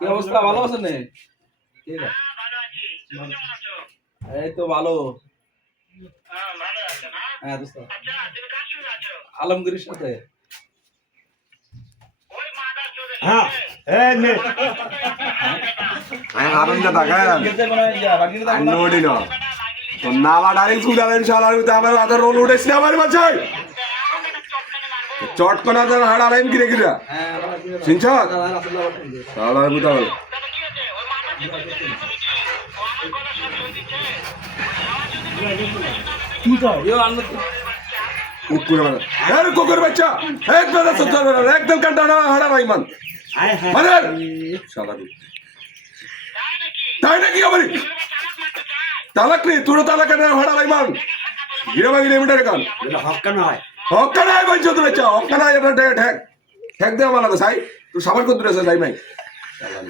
কি অবস্থা, ভালো আছেন? এই তো ভালো। হ্যাঁ দোস্ত, আলমগীরের সাথে। হ্যাঁ এই নে আমি হারুন না থাকেন নোডি না তো নালা ডাইরেক্ট সুদালেন শালার উতে আমার আদার রোল উঠেছে আমার বাচ্চাই চট কোনা দার হাড় আলাইন কিরে কিরা চিনছ শালার বুতা বল কি কর কুকুর মানে আরে কুকুর বাচ্চা একদম সত্তর একদম কান্টা না হাড়া রাইমান আয় হ্যাঁ মানে শালার তাই নাকি আমার তালাক নেই তোর তালাক না হাড়া রাইমান গিরে বাগিরে মিটারে কান হক্কা নয় হক্কা নাই বাচ্চা তোর বাচ্চা হক্কা নাই এটা ঠেক ঠেক দে আমার লাগে সাই তুই সাবার করতে রেছে যাই নাই